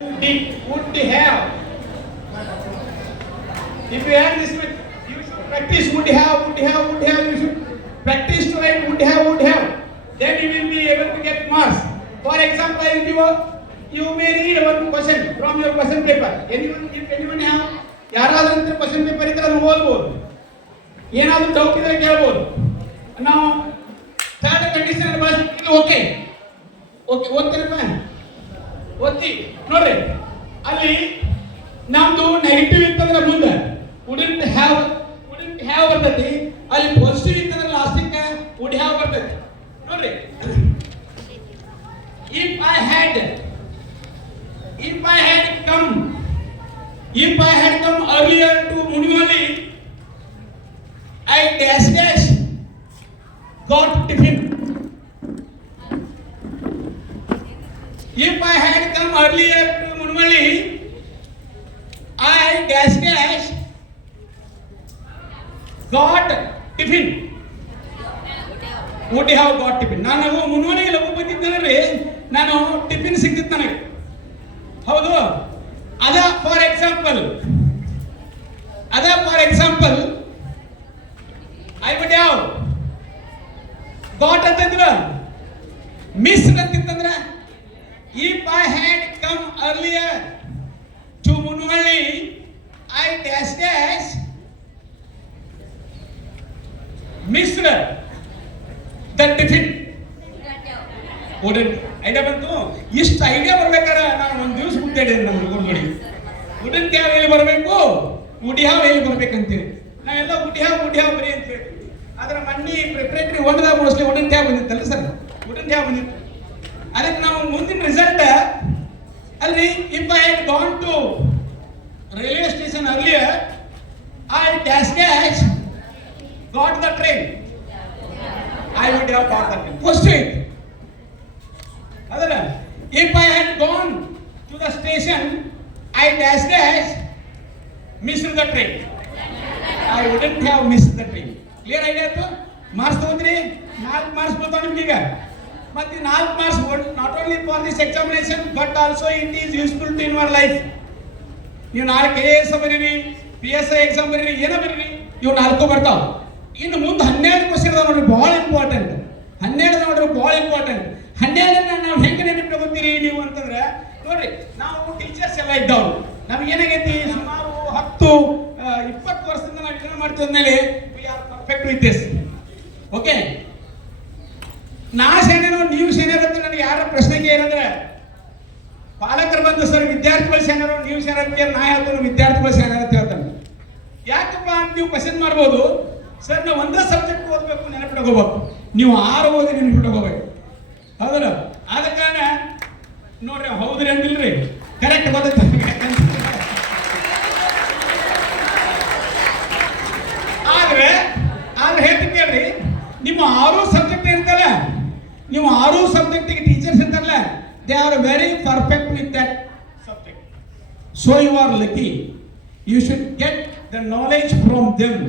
Would have. If you have this, you should practice would have. You should practice to write would have. Then you will be able to get marks. For example, I will give you may read one question from your question paper. If anyone have ಯಾರಾದ್ರೂ question paper ಇದ್ರೆ ಅದನ್ನು ಓದ್ಬೋದು, ಏನಾದರೂ ಡೌಟ್ ಇದ್ರೆ ಕೇಳ್ಬೋದು. ನಾವು third condition ಬಳಸ್ತೀವಿ. ಓಕೆ ಓದ್ತೀರಪ್ಪ, ಓದ್ತಿ ನೋಡ್ರಿ. ಅಲ್ಲಿ ನಮ್ದು ನೆಗೆಟಿವ್ ಇತ್ತಂದ್ರೆ ಮುಂದೆ ವುಡಂಟ್ ಹ್ಯಾವ್ ಬರ್ತೈತಿ. ಅಲ್ಲಿ ಪಾಸಿಟಿವ್ ಇತ್ತಂದ್ರೆ ಲಾಸ್ಟಿಗೆ ವುಡ್ ಹ್ಯಾವ್ ಬರ್ತೈತಿ. ನೋಡ್ರಿ, if I had come earlier to Munivali, I dash got tiffin. If I had come earlier to Munivali, I dash got tiffin. would have got tiffin. ನಾನು ಮುನ್ವನಿಗೆ ಲಘು ಬಂದಿದ್ದೇನೆ, ನಾನು ಟಿಫಿನ್ ಸಿಕ್ತಿತ್ತು ನನಗೆ. ಹೌದು, ಅದ for example I would have got ಅಂತಂದ್ರೆ ಮಿಸ್ ಅಂತಿತ್ತಂದ್ರೆ if I had come earlier to Munvalli, I dash missed the tiffin. Idea ಬಂತು. ಇಷ್ಟು ಐಡಿಯಾ ಬರ್ಬೇಕಾದ್ರೆ ನಾನು ಒಂದು ದಿವಸ ಮುದ್ದಾಡಿದೆ ನಮ್ಮ ಹುಡುಗರು. ವುಡಂಟ್ ಹ್ಯಾವ್ ಎಲ್ಲಿ ಬರಬೇಕು, ವುಡ್ ಹ್ಯಾವ್ ಎಲ್ಲಿ ಬರ್ಬೇಕಂತೀವಿ. ನಾವೆಲ್ಲ ವುಡ್ ಹ್ಯಾವ್ ಬರೀ ಅಂತ ಹೇಳ್ತೀವಿ. ಆದ್ರೆ ಮೊನ್ನೆ ಪ್ರಿಪರೇಟರಿ ಒಂದಾಗ ಮೋಸ್ಟ್ಲಿ ವುಡಂಟ್ ಹ್ಯಾವ್ ಬಂದಿತ್ತಲ್ಲ ಸರ್, ವುಡಂಟ್ ಹ್ಯಾವ್ ಬಂದಿತ್ತು. ಅದಕ್ಕೆ ನಾವು ಮುಂದಿನ ರಿಸಲ್ಟ್ ಅಲ್ಲಿ if I had gone to railway station earlier, I dash got the train. I would have got the train. First it. Other, if I had gone to the station, I dash missed the train. I wouldn't have missed the train. Clear idea to? Marks ತಗೊಂಡ್ರಿ, 4 ಮಾರ್ಕ್ಸ್ ಬರ್ತಾವ ನಿಮ್ಗೆ ಈಗ. ಮತ್ತೆ 4 marks not only for this examination but also it is useful to in your life. ನೀವು ನಾಳೆ KS ಬರೀರಿ, PSI exam ಬರೀರಿ, ಏನೋ ಬರೀರಿ, ಇವು 4 ಬರ್ತಾವ. ಇನ್ನು ಮುಂದೆ 12 ಕ್ವಶನ್ ಅದಾವ ನೋಡ್ರಿ, ಭಾಳ ಇಂಪಾರ್ಟೆಂಟ್. 12 ನೋಡ್ರಿ, ಭಾಳ ಇಂಪಾರ್ಟೆಂಟ್. 12 ನಾವು ಹೆಂಗೆ ನೆನಪಿಟ್ಕೊತೀರಿ ನೀವು ಅಂತಂದ್ರೆ ನೋಡ್ರಿ, ನಾವು ಟೀಚರ್ಸ್ ಎಲ್ಲ ಇದ್ದವ್ರು, ನಮ್ಗೆ ಏನಾಗೈತಿ ಸುಮಾರು 10-20 ವರ್ಷದಿಂದ ನಾವು ಏನು ಮಾಡ್ತೀವಿ ಅಂದ್ಮೇಲೆ we are perfect with this. Okay, ನಾ ಸೇನೇನೋ ನೀವು ಸೇನೇನೋ ಅಂತ ನನಗೆ ಯಾರ ಪ್ರಶ್ನೆಗೆ ಏನಂದ್ರೆ ಪಾಲಕರು ಬಂದು ಸರ್ ವಿದ್ಯಾರ್ಥಿಗಳು ಸೇನಾರೋ ನೀವು ಸೇನಕ್ಕೆ ನಾ ಹೇಳ್ತಾನೆ ವಿದ್ಯಾರ್ಥಿಗಳು ಸೇನಾರ ಅಂತ ಹೇಳ್ತಾನೆ. ಯಾಕಪ್ಪ ಅಂತ ನೀವು ಕ್ವಶನ್ ಮಾಡ್ಬೋದು. ಸರ್ ನಾವು ಒಂದೇ ಸಬ್ಜೆಕ್ಟ್ ಓದಬೇಕು, ನೆನಪಿಟ್ಕೋಬೇಕು. ನೀವು 6 ಓದಿ ನೆನಪಿಟ್ಕೋಬೇಕು. ಹೌದಲ್ಲ? ಆದ ಕಾರಣ ನೋಡ್ರಿ, ಹೌದ್ರಿ ಅಂದಿಲ್ರಿ, ಕರೆಕ್ಟ್ ಗೊತ್ತೈತೆ. ಆದ್ರೆ ಹೇಳ್ತೀನಿ ಕೇಳ್ರಿ, ನಿಮ್ಮ 6 ಸಬ್ಜೆಕ್ಟ್ ಇರ್ತಲ್ಲ, ನೀವು 6 ಸಬ್ಜೆಕ್ಟಿಗೆ ಟೀಚರ್ಸ್ ಇರ್ತಾರಲ್ಲ, they are very perfect with that subject. So you are lucky, you should get the knowledge from them.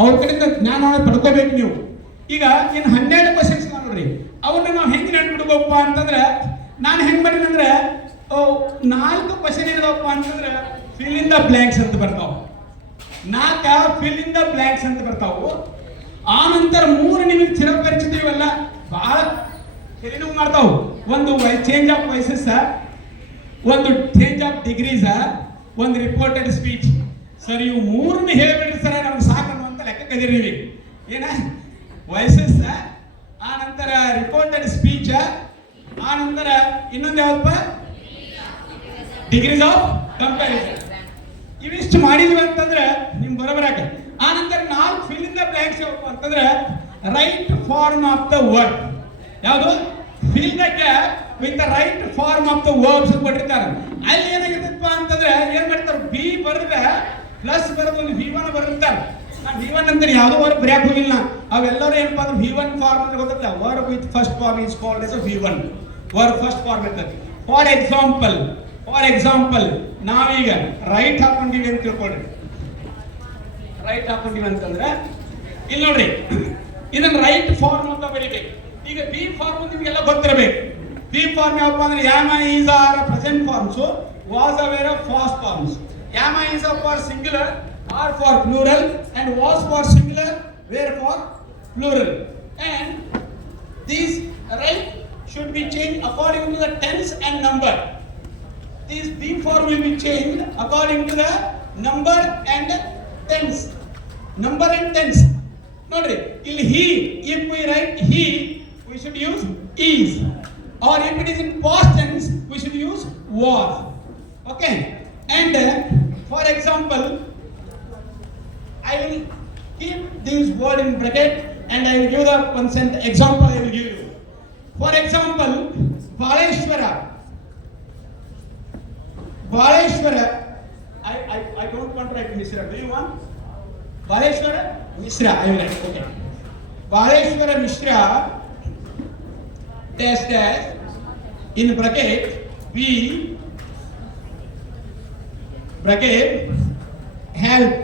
ಅವ್ರ ಕಡೆಯಿಂದ ಜ್ಞಾನವನ್ನು ಪಡ್ಕೋಬೇಕು ನೀವು. ಈಗ ಇನ್ನು 12 ಕ್ವಶನ್ಸ್ ನೋಡ್ರಿ, ಅವನ್ನ ನಾವು ಹೆಂಗೆ ನೆನ್ಪಿಡ್ಬೇಕಪ್ಪ ಅಂತಂದ್ರೆ ನಾನು ಹೆಂಗೆ ಮಾಡೀನಿ ಅಂದ್ರೆ 4 ಕ್ವಶನ್ ಏನಿದಾವಪ್ಪ ಅಂತಂದ್ರೆ ಫಿಲ್ ಇನ್ ದ ಬ್ಲ್ಯಾಂಕ್ಸ್ ಅಂತ ಬರ್ತಾವ. 4 ಫಿಲ್ ಇನ್ ದ ಬ್ಲ್ಯಾಂಕ್ಸ್ ಅಂತ ಬರ್ತಾವು. ಆ ನಂತರ 3 ನಿಮಗೆ ಚಿರಪರಿಚಿತ ಇವೆಲ್ಲ ಬಹಳ ತೆಲಿನೂ ಮಾಡ್ತಾವು. ಒಂದು ಚೇಂಜ್ ಆಫ್ ವಯಸ್ಸಸ್, ಒಂದು ಚೇಂಜ್ ಆಫ್ ಡಿಗ್ರೀಸ್, ಒಂದು ರಿಪೋರ್ಟೆಡ್ ಸ್ಪೀಚ್. ಸರ್ ಇವು 3 ಹೇಳ್ಬಿಡ್ರಿ ಸರ್, ನಮ್ಗೆ ಸಾಕು ಅನ್ನುವಂತ ಲೆಕ್ಕ ಕದೀರಿ. ಏನ ವಯಸ್ಸಸ್, ಆ ನಂತರ ರಿಪೋರ್ಟೆಡ್ ಸ್ಪೀಚ್, ಆ ನಂತರ ಇನ್ನೊಂದು ಯಾವಪ್ಪ ಡಿಗ್ರೀಸ್ ಆಫ್ ಕಂಪ್ಯಾರಿಸನ್. ಇವಿಷ್ಟು ಮಾಡಿದ್ವಿ ಅಂತಂದ್ರೆ ನಿಮ್ಗೆ ಬರೋಬರಾಗ. ಆ ನಂತರ 4 ಫಿಲ್ ಇನ್ ದ ಬ್ಲ್ಯಾಂಕ್ಸ್ ಯಾವಪ್ಪ ಅಂತಂದ್ರೆ right form of the word. ಯಾವುದು? Fill the gap with the right form of the verbs ಕೊಟ್ಟಿರ್ತಾರೆ. ಅಲ್ಲಿ ಏನಾಗಿರ್ತಪ್ಪ ಅಂತಂದ್ರೆ ಏನ್ ಮಾಡ್ತಾರೆ, ಬಿ ಬರೆದ ಪ್ಲಸ್ ಬರೋದು ಒಂದು V1 ಬರೆದಿರ್ತಾರೆ. V1 ಅಂತ ಯಾವುದೋ ವರ್ಬ್ ಬರೆಯಕ್ ಹೋಗಿಲ್ಲ. ಅವೆಲ್ಲರೂ ಏನಪ್ಪ ಅಂದ್ರೆ V1 ಫಾರ್ಮ್ ಅಂತ ಗೊತ್ತಿಲ್ಲ. Verb with first form is called as V1. Verb first form ಇರ್ತದೆ. ಫಾರ್ ಎಕ್ಸಾಂಪಲ್ ನಾವೀಗ ರೈಟ್ ಹಾಕೊಂಡಿವಿ ಅಂತ ತಿಳ್ಕೊಳ್ರಿ. ರೈಟ್ ಹಾಕೊಂಡಿವಿ ಅಂತಂದ್ರೆ ಇಲ್ಲಿ ನೋಡ್ರಿ, ಇದನ್ನ ರೈಟ್ ಫಾರ್ಮ್ ಅಂತ ಬರೀಬೇಕು. ಈಗ ಬಿ ಫಾರ್ಮ್ ನಿಮಗೆಲ್ಲ ಗೊತ್ತಿರಬೇಕು. ಬಿ ಫಾರ್ಮ್ ಯಾವಪ್ಪ ಅಂದ್ರೆ am is are present form. So was aware of past forms. Am is for singular are for plural and was for singular were for plural. And these right should be changed according to the tense and number. This be form will be changed according to the number and tense. Number and tense. Nodri, il he, if we write he, we should use is. Or if it is in past tense, we should use was. Okay? And for example, I will keep this word in bracket and I will give the one sentence example I will give you. For example, Baleshwara. Baleshwara. I don't want to write Mishra. Do you want? Baleshwara Mishra. I will write. Okay. Baleshwara Mishra dash dash in bracket we bracket help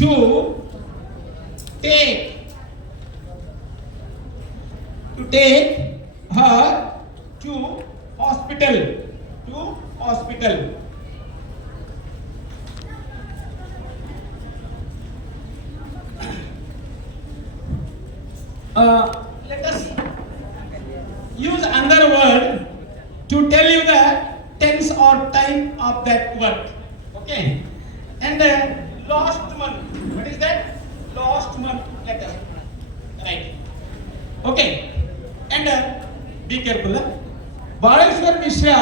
to take her to hospital. Let us use another word to tell you the tense or time of that word. Okay? And last month. What is that? Last month. Let us write. Okay. And be careful. Baleshwar Mishra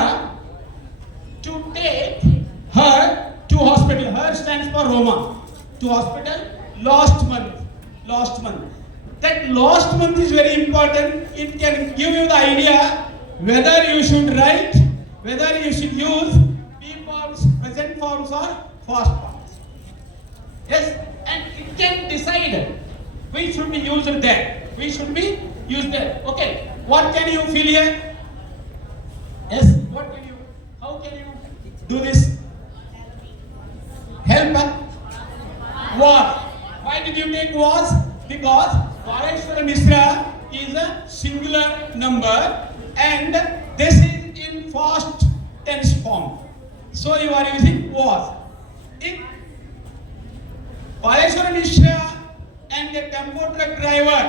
to take her to hospital. Her stands for Roma. To hospital last month. That last month is very important. It can give you the idea whether you should write, whether you should use be forms, present forms or past forms. Yes, and it can decide which should be used there. We should be used there. Okay, what can you feel here? Yes, what can you, how can you do this? Help us? Was. Why did you take was? Because Baleshwara Mishra is a singular number and this is in past tense form. So you are using was. If Baleshwara Mishra and a tempo truck driver,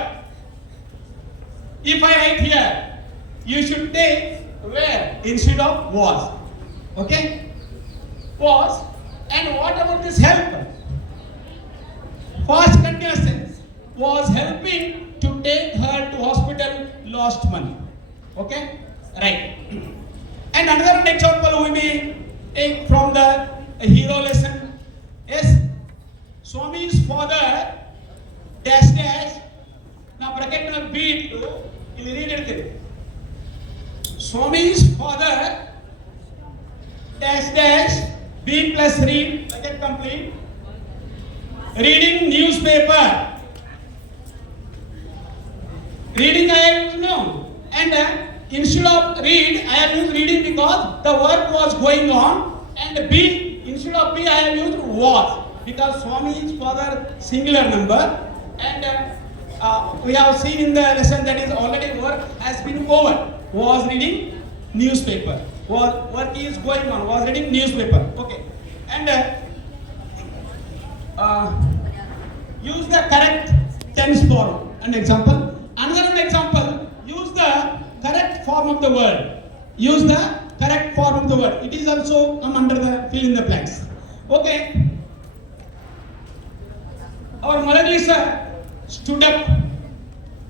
if I write here, you should take where instead of was. Okay? Was. And what about this help? Past continuous tense. Was helping to take her to hospital last month. Okay? Right. And another example we may take from the hero lesson. Yes? Swami's father dash dash. Now bracket na beat to ಇಲ್ಲಿ read it. Swami's father dash dash B plus read bracket complete. Reading newspaper. Reading I have used no. And instead of read, I have used reading because the work was going on. And B, instead of B, I have used was. Because Swami's father singular number. And we have seen in the lesson that is already work has been over. Was reading newspaper. Work is going on. Was reading newspaper. Okay. And use the correct tense form. An example. Another example, use the correct form of the word. Use the correct form of the word. It is also come under the fill in the blanks. Okay. Our Malagli sir stood up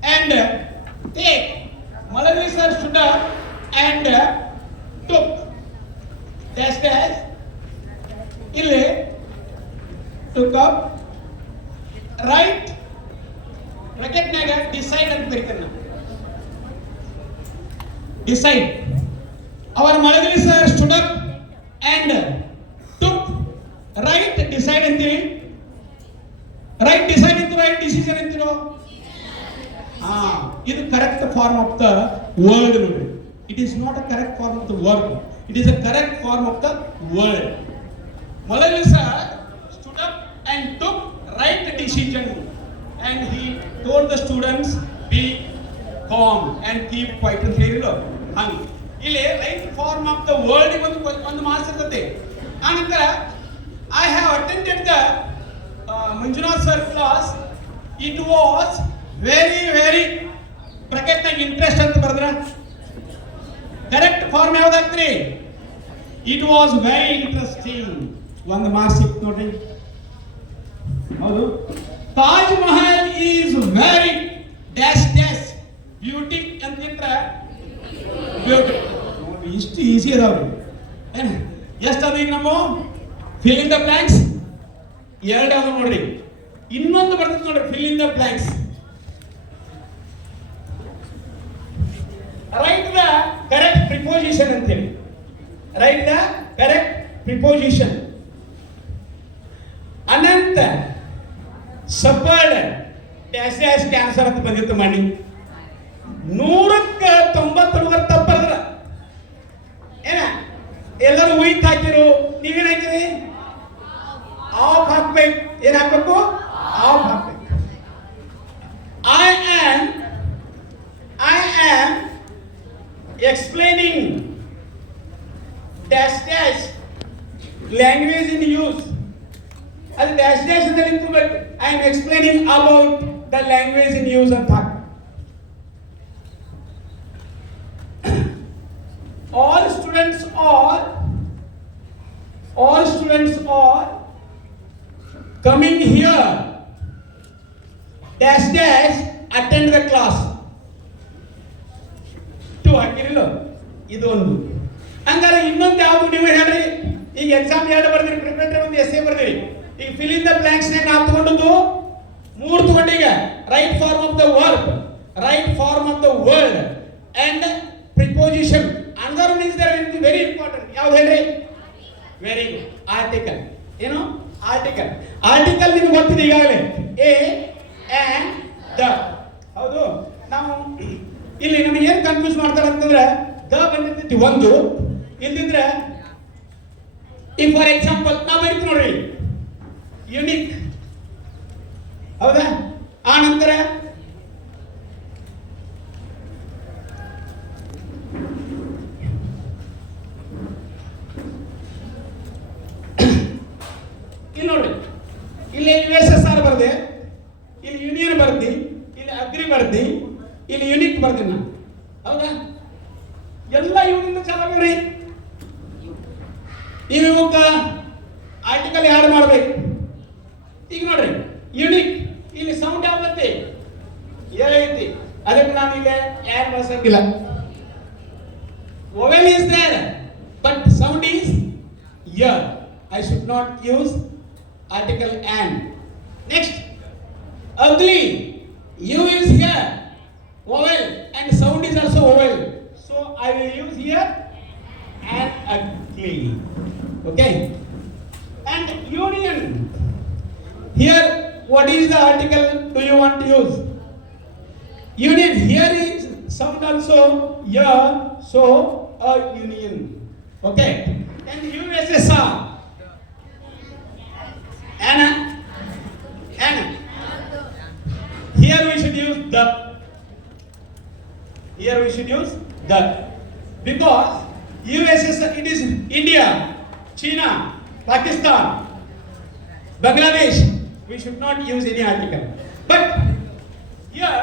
and take. Malagli sir stood up and took. Dash dash. Ille took up. Right. Bracket naga decide and berikana. Decide. Our Malagli sir stood up and took right decide antiri. Right decide into right decision antiro. This is correct form of the word. It is not a correct form of the verb. It is a correct form of the word. Malagli sir stood up and took right decision. and he told the students, be calm and keep quiet ಅಂತ ಹೇಳಿದ್ರು. ಹಂಗೆ ಇಲ್ಲಿ right form of the word ಒಂದು marks ಇರ್ತದೆ. ಆನಂತರ I have attended the Manjunath sir class. It was very very ಬ್ರಾಕೆಟ್ನಾಗ interest ಅಂತ ಬರೆದ್ರ ಕರೆಕ್ಟ್ ಫಾರ್ಮ್ ಯಾವ್ದಾಗ್ತರಿ? It was very interesting. ಒಂದು ಮಾರ್ಕ್ಸ್ ಸಿಕ್ತು ನೋಡ್ರಿ. ಹೌದು. Taj Mahal is very dash dash beauty ಅಂತಿದ್ರೆ ಬ್ಯೂಟಿ ನೋಡಿ, ಇಷ್ಟು ಈಸಿ ಅದಾವ್ರಿ. ಏನು ಎಷ್ಟದ ಈಗ ನಮ್ಮ ಫಿಲ್ ಇನ್ ದ ಬ್ಲಾಂಕ್ಸ್? ಎರಡು ಯಾವ್ದು ನೋಡ್ರಿ. ಇನ್ನೊಂದು ಬರ್ತದೆ ನೋಡ್ರಿ, fill in the blanks. Write the correct preposition ಅಂತೇಳಿ. Write the correct preposition. Ananth suffered dash dash cancer ಅಂತ ಬಂದಿತ್ತು ಮಾಡಿ. 100ಕ್ಕೆ 90 ತಪ್ಪದ್ರ ಏನ ಎಲ್ಲರೂ ಉಯಿತ್ ಹಾಕಿರು. ನೀವೇನ್ ಹಾಕಿರಿ? ಆಫ್ ಹಾಕ್ಬೇಕು. ಏನ್ ಹಾಕ್ಬೇಕು? ಆಫ್ ಹಾಕ್ಬೇಕು. I am explaining dash dash language in use. ಅದು ಡ್ಯಾಶ್ ಡ್ಯಾಶ್ ಅಂತ ನಿಂತ್ಕೋಬೇಕು. I am explaining about the language in use ಅಂತ ಹಾಕಿ. all students are coming here dash dash attend the class to ಹಾಕಿರಲ್ಲ. ಇದೊಂದು. ಹಂಗಾರೆ ಇನ್ನೊಂದು ಯಾವುದು ನೀವು ಹೇಳ್ರಿ? ಈಗ ಎಕ್ಸಾಮ್ ಎರಡು ಬರ್ದಿರಿ, ಪ್ರಿಪರೇಟರಿ ಒಂದು ಎಸ್ಸೆ ಬರ್ದಿರಿ. ಈಗ ಫಿಲ್ ಇನ್ ದ ಬ್ಲಾಂಕ್ಸ್ ನಾಗ ನಾವು ತಗೊಂಡದ್ದು 3 ತಗೊಂಡೀಗ. Right form of the verb, right form of the word and preposition. another one is there very important. ಯಾವುದು ಹೇಳ್ರಿ? Very good. ಆರ್ಟಿಕಲ್. ಏನು? ಆರ್ಟಿಕಲ್. ಆರ್ಟಿಕಲ್ ನಿಮಗೆ ಗೊತ್ತಿದೆ ಈಗಾಗಲೇ. A and the. ಹೌದು. ನಾವು ಇಲ್ಲಿ ನಮಗೆ ಏನು ಕನ್ಫ್ಯೂಸ್ ಮಾಡ್ತಾರೆ ಅಂತಂದ್ರೆ, ದ ಬಂದಿರ್ತೈತಿ ಒಂದು, ಇಲ್ಲಿದ್ರೆ ಈಗ ಫಾರ್ ಎಕ್ಸಾಂಪಲ್ ನಾವು ಬರೀತೀವಿ ನೋಡ್ರಿ, ಯುನಿಕ್. ಹೌದಾ? ಆ ನಂತರ ಇಲ್ಲಿ ನೋಡ್ರಿ, ಇಲ್ಲಿ USSR ಬರ್ದೆ, ಇಲ್ಲಿ ಯೂನಿಯನ್ ಬರ್ದಿ, ಇಲ್ಲಿ ಅಗ್ರಿ ಬರ್ದಿ, ಇಲ್ಲಿ ಯುನಿಕ್ ಬರ್ತೀನಿ ನಾನು. ಹೌದಾ? ಎಲ್ಲ ಇವನಿಂದ ಚೆನ್ನಾಗ್ರಿ. ಇವಕ್ಕ ಆರ್ಟಿಕಲ್ ಯಾರು ಮಾಡ್ಬೇಕು? ಈಗ ನೋಡ್ರಿ, ಯುನಿಕ್ ಇಲ್ಲಿ ಸೌಂಡ್ ಯಾವ್ದೈತಿ? ಏನೈತಿ? ಅದಕ್ಕೆ ನಾನು ಈಗ ಯಾರು ಬಳಸಂಗಿಲ್ಲ. Vowel is there but sound is here. I should not use article and. Next, ugly. U is here, vowel, and sound is also vowel. So I will use here and ugly. Okay. And union. Here, what is the article do you want to use? Union. Here is sound also here, so a union. Okay. And USSR. Anna. Here we should use the. Here we should use the. Because USSR, it is India, China, Pakistan, Bangladesh. We should not use any article. But here,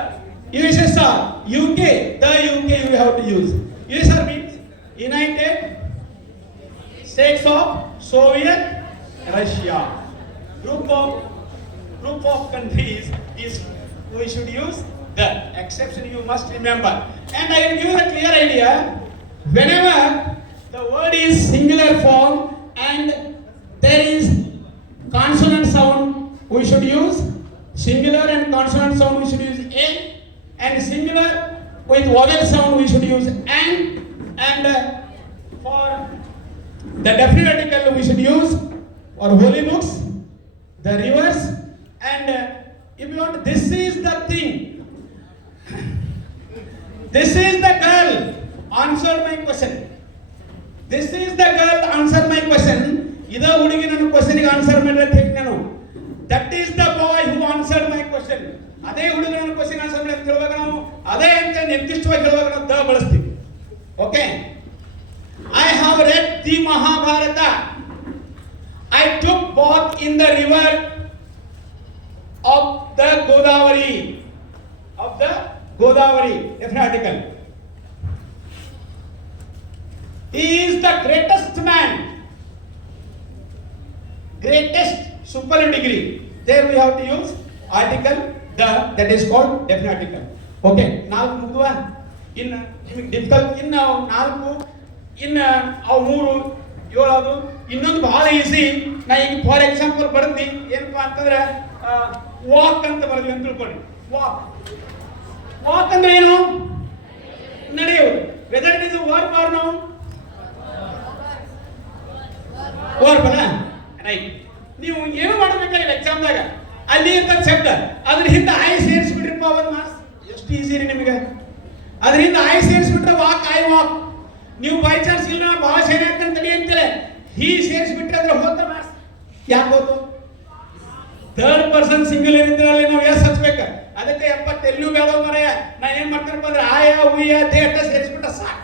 USSR, UK, the UK we have to use. USSR means United States of Soviet Russia. Group of countries is we should use the. Exception you must remember. And I will give you a clear idea. Whenever the word is singular form and there is consonant sound, we should use singular, and consonant sound we should use a, and singular with vowel sound we should use and for the definite article we should use or holy books, the rivers, and if you want, this is the thing. This is the girl. Answer my question. This is the girl. Answer my question. Ida hudigi nanu question ಗೆ answer ಮಾಡಿದ್ರೆ take ನಾನು. That is the boy who answered my question. ಅದೇ ಹುಡುಗನ question answer ಅಂತ ಹೇಳುವಾಗ ನಾವು ಅದೇ ಅಂತ ನಿರ್ದಿಷ್ಟವಾಗಿ ಹೇಳುವಾಗ ನಾವು ದ ಬಳಸ್ತೀವಿ. Okay, I have read the Mahabharata. I took bath in the river of the Godavari. Of the Godavari, definite article. He is the greatest man. Greatest, superlative degree. There we have to use article the, that is called definite article. Okay, ನಾಲ್ಕು ಮುಗಿದ್ವಾ? ಇನ್ನು ನಿಮಗೆ ಡಿಫಿಕಲ್ಟ್ ಇನ್ನು ನಾಲ್ಕು, ಇನ್ನು ಅವು ಮೂರು ಏಳೋದು. ಇನ್ನೊಂದು ಬಹಳ ಈಸಿ. ನಾ ಈಗ ಫಾರ್ ಎಕ್ಸಾಂಪಲ್ ಬರ್ತೀನಿ ಏನಪ್ಪಾ ಅಂತಂದ್ರೆ ವಾಕ್ ಅಂತ ಬರ್ತೀವಿ ಅಂತ ತಿಳ್ಕೊಳ್ಳಿ. ವಾಕ್, ವಾಕ್ ಅಂದ್ರೆ ಏನು? ನಡೆಯೋದು. Whether it is verb or noun? Verb ಅಲ್ಲ, ರೈಟ್. ನೀವು ಏನು ಮಾಡಬೇಕಾಗಿಲ್ಲ ಎಕ್ಸಾಮ್ದಾಗ, ಅಲ್ಲಿ ಅಂತ ಶಬ್ದ ಅದ್ರ ಹಿಂದೆ ಐ ಸೇರಿಸ್ಬಿಟ್ರಿಪ್ಪ ಒಂದು ಮಾರ್ಕ್ಸ್. ಎಷ್ಟು ಈಸಿ ರೀ ನಿಮಗೆ. ಅದ್ರ ಹಿಂದೆ ಐ ಸೇರಿಸ್ಬಿಟ್ರೆ ವಾಕ್, ಐ ವಾಕ್. ನೀವು ಬೈ ಚಾನ್ಸ್ ಇಲ್ಲ ಭಾಳ ಸರಿ ಆಗ್ತಂತೇಳಿ ಅಂತೇಳಿ ಹೀ ಸೇರಿಸ್ಬಿಟ್ರೆ ಅದ್ರ ಹೋದ ಮಾರ್ಕ್ಸ್. ಯಾಕೆ ಹೋದು? ಥರ್ಡ್ ಪರ್ಸನ್ ಸಿಂಗ್ಯುಲರ್ ಇದ್ರಲ್ಲಿ ನಾವು ಎಸ್ ಹಚ್ಬೇಕ. ಅದಕ್ಕೆ 70 ಎಲ್ಲೂ ಬೇಡ ಮರೆಯ. ನಾ ಏನ್ ಮಾಡ್ತಾರಪ್ಪ ಅಂದ್ರೆ ಆಯ ಉಯ್ಯ ದೇ ಅಟ್ಟ ಸೇರಿಸ್ಬಿಟ್ಟ ಸಾಕು,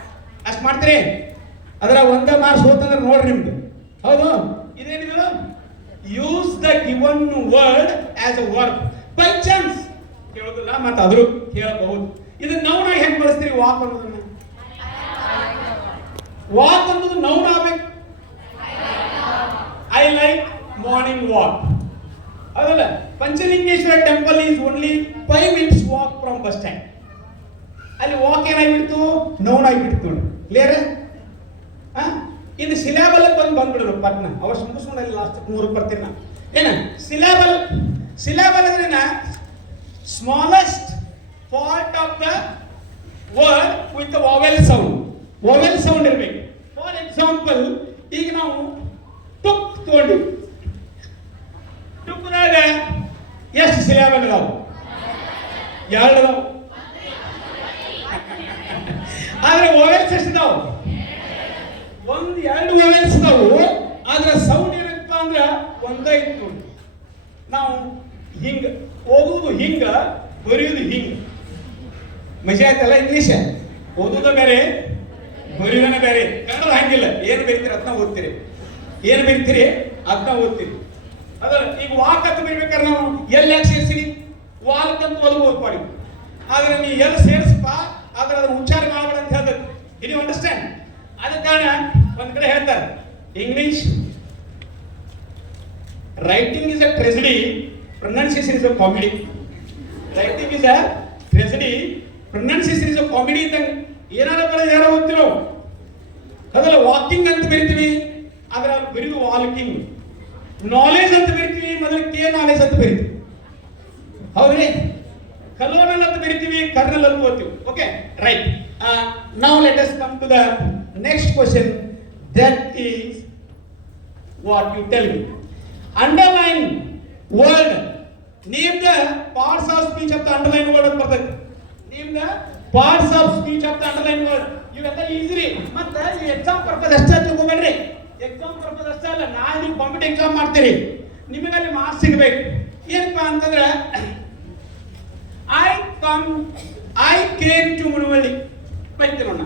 ಅಷ್ಟು ಮಾಡ್ತೀರಿ. ಅದ್ರ ಒಂದೇ ಮಾರ್ಕ್ಸ್ ಹೋತಂದ್ರೆ ನೋಡ್ರಿ ನಿಮ್ದು. ಹೌದು, ಇದೇನಿದು? Use the given word as a verb. By chance ಕೇಳೋದಿಲ್ಲ, ಮತ್ತೆ ಆದ್ರೂ ಹೇಳಬಹುದು. ಇದನ್ನ ನೌನ್ ಆಗಿ ಹೆಂಗ್ ಬಳಸ್ತೀರಿ? ವಾಕ್ ಅನ್ನೋದನ್ನ. ವಾಕ್ ಅನ್ನೋದು ನೌನ್ ಆಗ್ಬೇಕು. I like morning walk. ಅದಲ್ಲ, Panchalingeshwara temple is only 5 minutes walk from bus stand. ಅಲ್ಲಿ ವಾಕ್ ಏನಾಗಿಬಿಡ್ತು? ನೌನ್ ಆಗಿಬಿಡ್ತು ನೋಡಿ. ಕ್ಲಿಯರ್? ಇನ್ನು ಸಿಲಾಬಲ್ ಬಂದ್ಬಿಡೋರು ಪಟ್ನ ಅವಶ್ಯ ಮುಗಿಸ್ಕೊಂಡಲ್ಲಿ ಲಾಸ್ಟ್ 3 ಬರ್ತೀನಿ ನಾನು. ಏನ ಸಿಲಾಬಲ್? ಸಿಲಾಬಲ್ ಅಂದ್ರೆ smallest part of the word with vowel sound. Vowel sound ಇರಬೇಕು. ಫಾರ್ ಎಕ್ಸಾಂಪಲ್, ಈಗ ನಾವು ಟುಕ್ ತಗೊಂಡಿವಿ. ಟುಕ್ದಾಗ ಎಷ್ಟು ಸಿಲಾಬಲ್ ಇದಾವೆ? 2 ಇದಾವೆ. ಆದ್ರೆ ವಾವೆಲ್ಸ್ ಎಷ್ಟು ಇದಾವೆ? 1-2 ವಾವೆಲ್ಸ್ ಇದಾವು. ಆದ್ರೆ ಸೌಂಡ್ ಏನಪ್ಪ ಅಂದ್ರೆ ಒಂದೇ ಇತ್ತು. ನಾವು ಹಿಂಗ ಓದುವುದು ಹಿಂಗ, ಬರೆಯುವುದು ಹಿಂಗ. ಮಜಾ ಆಯ್ತಲ್ಲ? ಇಂಗ್ಲೀಷ್ ಓದುವುದು ಬೇರೆ, ಬರೆಯೋದನ್ನ ಬೇರೆ. ಕನ್ನಡ ಹಂಗಿಲ್ಲ. ಏನು ಬರೀತೀರಿ ಅದನ್ನ ಓದ್ತೀರಿ, ಏನು ಬರೀತೀರಿ ಅದನ್ನ ಓದ್ತೀರಿ. ಅದ ಈಗ ವಾಕ್ ಅಂತ ಬರೀಬೇಕಾದ್ರೆ ನಾವು ಎಲ್ಲಿ ಯಾಕೆ ಸೇರಿಸಿರಿ? ವಾಕ್ ಅಂತ ಓದ್ಬೋದು ಮಾಡಿ. ಆದ್ರೆ ನೀವು ಎಲ್ಲಿ ಸೇರಿಸಪ್ಪ, ಆದ್ರೆ ಅದನ್ನ ಉಚ್ಚಾರ ಮಾಡಬೇಡ ಅಂತ ಹೇಳ್ತಾರೆ. ಇದು ಅಂಡರ್ಸ್ಟ್ಯಾಂಡ್? ಅದ ಕಾರಣ ಒಂದ್ ಕಡೆ ಹೇಳ್ತಾರೆ, English writing is a tragedy, pronunciation is a comedy. Writing is a tragedy, pronunciation is a comedy ಅಂತ ಏನಾರ ಯಾರೋ ಓದ್ತಿರೋ. ಅದಲ್ಲ, ವಾಕಿಂಗ್ ಅಂತ ಬರಿತೀವಿ, ಆದ್ರೆ ಬರೀದು ವಾಕಿಂಗ್. ನಾಲೆಜ್ ಅಂತ ಬರಿತೀವಿ, ಮೊದಲು ಕೆ ನಾಲೆಜ್ ಅಂತ ಬರಿತೀವಿ. ಹೌದ್ರಿ? ಕಲೋನಲ್ ಅಂತ ಬರಿತೀವಿ, ಕರ್ನಲ್ ಅಂತ ಓದ್ತೀವಿ. Okay, right. Now let us come to the next question. That is what you tell me. Underline word. Name the parts of speech of the underlined word. Name the parts of speech of the underlined word. ಇವೆಲ್ಲ ಈಸಿ. ಮತ್ತೆ ಈ exam purpose ಅಷ್ಟೇ ತಿಳ್ಕೊಬೇಡ್ರಿ. Exam purpose ಅಷ್ಟೇ ಅಲ್ಲ, ನಾಳೆ ನೀವು competitive exam ಮಾಡ್ತೀರಿ, ನಿಮಗೆ ಅಲ್ಲಿ ಮಾರ್ಕ್ಸ್ ಸಿಗಬೇಕು. ಏನಪ್ಪಾ ಅಂತಂದ್ರೆ ಐ ಕೇಮ್ ಟು ಮುನುವಳ್ಳಿ ಬರೀತೀನಿ ನೋಡ.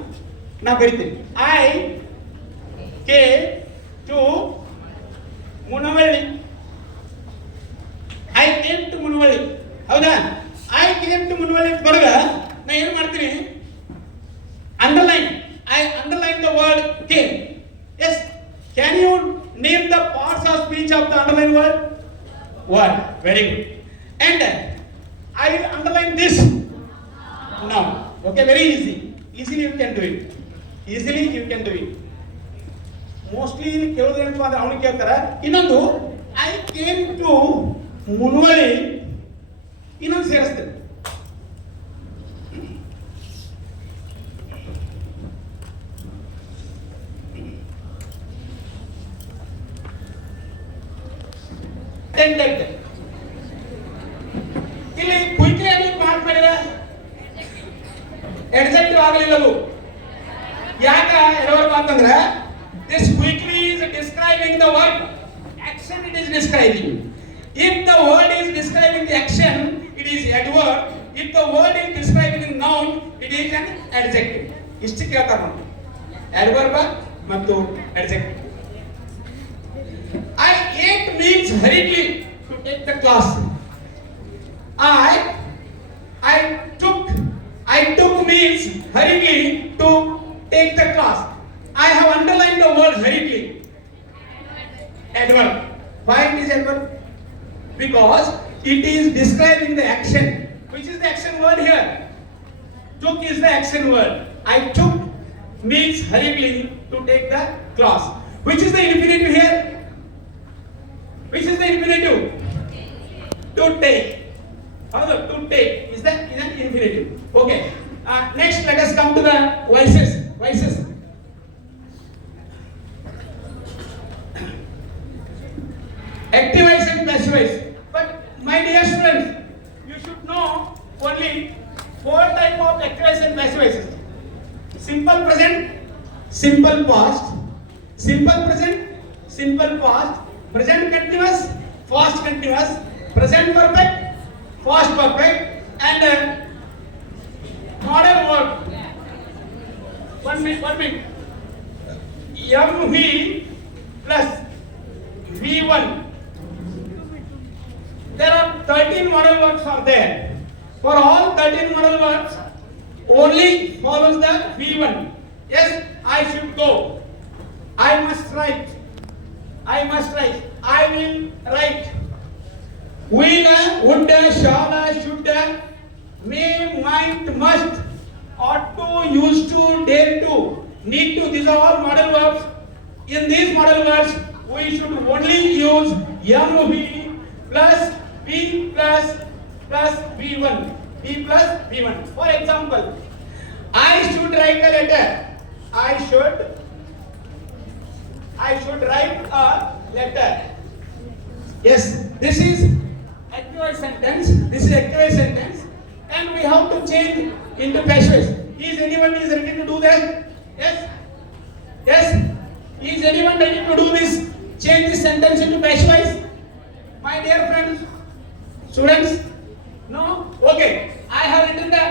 ನಾ ಬರೀತೀನಿ I came to Munavalli. I came to Munavalli. ಹೌದಾ? ಐ ಕೇಮ್ ಟು ಮುನವಳ್ಳಿ ಬರಗ ನಾ ಏನು ಮಾಡ್ತೀನಿ? Underline. I underline the word came. Yes, can you name the parts of speech of the underline word? Word. Very good. And I will underline this now. Okay, very easy. Easily you can do it. Easily you can do it. Mostly ಕೇಳೋದು ಏನಪ್ಪ ಅಂದ್ರೆ ಅವನಿಗೆ ಕೇಳ್ತಾರೆ. ಇನ್ನೊಂದು I came to ಮುನುವಳ್ಳಿ, ಇನ್ನೊಂದು ಸೇರಿಸ್ತೇನೆ. ಇಲ್ಲಿ ಕ್ವಿಕ್ಲಿ ಆಗಿ ಪಾರ್ಟ್ ಮಾಡಿದ ಎಕ್ಸಾಕ್ಟಿವ್ ಆಗಲಿಲ್ಲ. ಯಾಕ ಎರವರ್ಬ್ ಅಂತಂದ್ರೆ this quickly is describing the verb, action it is describing. If the word is describing the action, it it is adverb. If the word is describing noun, it is an adjective. ಇಷ್ಟು ಕೇಳ್ತಾರೆ ನೋಡಿ, adverb ಮತ್ತು adjective. I ate means hurriedly to take the class. I took means hurriedly to take the class. I have underlined the word hurriedly. Adverb. Why it is adverb? Because it is describing the action. Which is the action word here? Took is the action word. I took means hurriedly to take the class. Which is the infinitive here? Which is the infinitive? To take. However, to take is an infinitive. Okay. Next, let us come to the voices. Voices. Active voice and passive voice. But my dear students, you should know only 4 types of active voice and passive voices. Simple present, simple past, simple present, simple past, present continuous, past continuous, present perfect, past perfect, and modern verb. One minute. MV plus V1. There are 13 model verbs are there. For all 13 model verbs, only follows the V1. Yes, I should go. I must write. I must write. I will write. Will, would, shall, should, may, might, must, ought to, used to, dare to, need to. These are all model verbs. In these model verbs, we should only use MV plus P plus V1. P plus V1. For example, I should write a letter. I should write a letter. Yes, this is active sentence. This is active sentence, and we have to change into passive. Is anyone ready to do that? Yes. Yes. Is anyone ready to do this? Change this sentence into passive. My dear friends, students. No? Okay. I have written the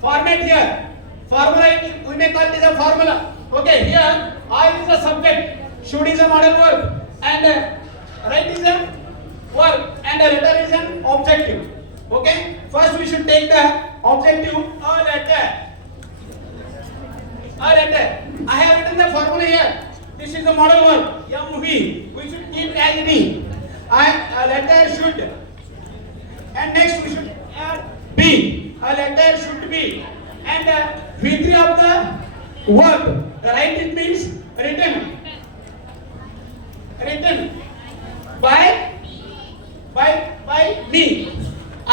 format here. Formula, we may call it as a formula. Okay. Here, I is the subject. Should is a model verb, and write is a verb, and a letter is an objective. Okay. First, we should take the objective, a letter. A letter. I have written the formula here. This is the model verb. MV. We should keep as it is. A letter should. And next we should add be. A letter should be. And V3 of the verb. Write it means written. Written by me. I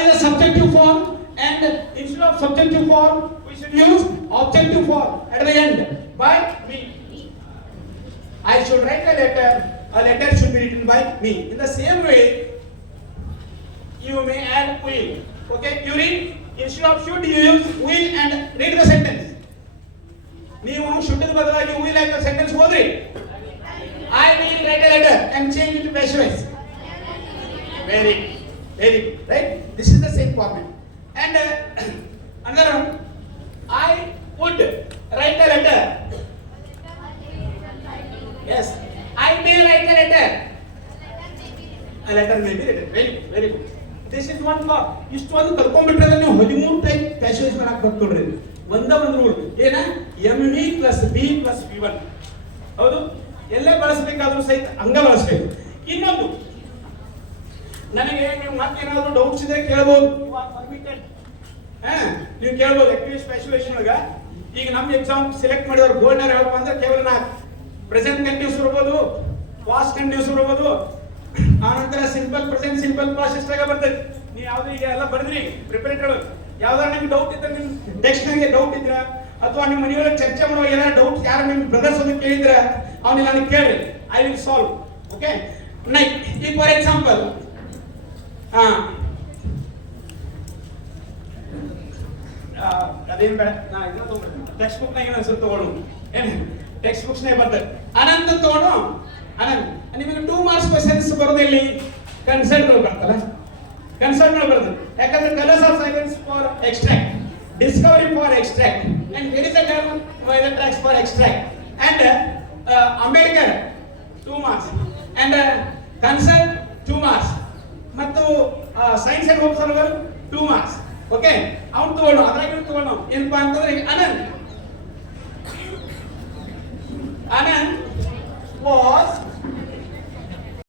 is a subjective form, and instead of subjective form, we should use objective form at the end. By me. I should write a letter. A letter should be written by me. In the same way, you may add will. Okay, you read, instead of should, you use will and read the sentence. ನೀವು should ಬದಲಾಗಿ will ಆಯ್ತು sentence ಓದ್ರಿ. I will write a letter and change it to passive voice. Very good, right? This is the same format. And another one, I would write a letter. Yes, I may write a letter. A letter may be written. Very good. This is one for. ಇಷ್ಟೊಂದು ಕಲ್ಕೊಂಡ್ಬಿಟ್ರೆ ನೀವು 13 type passage ಮಾಡಕ್ಕೆ ಬರ್ಕೊಳ್ರಿ. ಒಂದು ರೂಲ್ ಏನ MV plus B plus V1. ಹೌದು, ಎಲ್ಲ ಬಳಸಬೇಕಾದ್ರೂ ಸಹಿತ ಹಂಗ ಬಳಸಬೇಕು. ಇನ್ನೊಂದು, ನನಗೆ ನೀವು ಮತ್ತೇನಾದರೂ ಡೌಟ್ಸ್ ಇದ್ರೆ ಕೇಳಬಹುದು. ನೀವು ಕೇಳಬಹುದು. ಆಕ್ಟಿವ್ ಸ್ಪೆಷಲೈಸೇಷನ್ ಒಳಗ ಈಗ ನಮ್ಮ ಎಕ್ಸಾಮ್ ಸೆಲೆಕ್ಟ್ ಮಾಡಿದವರು ಗೋಲ್ಡರ್ ಹೇಳಪ್ಪ ಅಂದ್ರೆ ಕೇವಲ ಪ್ರೆಸೆಂಟ್ ಕಂಟಿನ್ಯೂಸ್ ಬರ್ಬೋದು, ಪಾಸ್ಟ್ ಕಂಟಿನ್ಯೂಸ್ ಬರ್ಬೋದು, ಆನಂತರ ಸಿಂಪಲ್ ಪ್ರೆಸೆಂಟ್ ಸಿಂಪಲ್ ಪಾಸ್ಟ್ ಇಷ್ಟಾಗ ಬರ್ತದೆ. ನೀವು ಯಾವ್ದು ಈಗ ಎಲ್ಲ ಬರೆದ್ರಿ ಪ್ರಿಪರೇಟರ್, ಯಾವ್ದಾರು ನಿಮ್ಗೆ ಡೌಟ್ ಇದ್ರೆ ನಿಮ್ಮ ಟೆಕ್ಸ್ಟ್ ನಂಗೆ ಡೌಟ್ ಇದ್ರ ಅಥವಾ ನಿಮ್ಮ ಮನೆಯೊಳಗೆ ಚರ್ಚೆ ಮಾಡುವ ಏನಾದ್ರು ಡೌಟ್ ಯಾರು ನಿಮ್ಮ ಬ್ರದರ್ಸ್ ಅಂತ ಕೇಳಿದ್ರೆ ಅವನಿಗೆ ನನಗೆ ಕೇಳಿ, ಐ ವಿಲ್ ಸಾಲ್ವ್. ಓಕೆ, ಈಗ ಫಾರ್ ಎಕ್ಸಾಂಪಲ್ ಅದೇನು ಬೇಡ, ನಾ ಇದನ್ನ ತಗೊಂಡ್ಬಿಡ್ತೀನಿ. ಟೆಕ್ಸ್ಟ್ ಬುಕ್ ನಾಗ ಏನೋ ತಗೊಂಡು ಏನು ಟೆಕ್ಸ್ಟ್ ಬುಕ್ಸ್ನೇ ಬರ್ತದೆ. ಅನಂತ ತಗೊಂಡು ಅನಂತ ನಿಮಗೆ 2 ಮಾರ್ಕ್ಸ್ ಕ್ವೆಶ್ಚನ್ಸ್ ಬರೋದಿಲ್ಲಿ ಕನ್ಸೆಂಟ್ಗಳು ಬರ್ತಲ್ಲ. ಕನ್ಸರ್ನ್ ಬರ್ತದೆ. ಯಾಕಂದ್ರೆ colours of silence for extract, discovery for extract, and where is the term tracks for extract, and Ambedkar 2 marks, and concern 2 marks, ಮತ್ತು science and hope server 2 marks. Okay, ಅವ್ನು ತಗೊಂಡು ಅದ್ರಾಗ ತಗೊಂಡು ಏನಪ್ಪಾ ಅಂತಂದ್ರೆ ಆನಂದ್ ವಾಸ್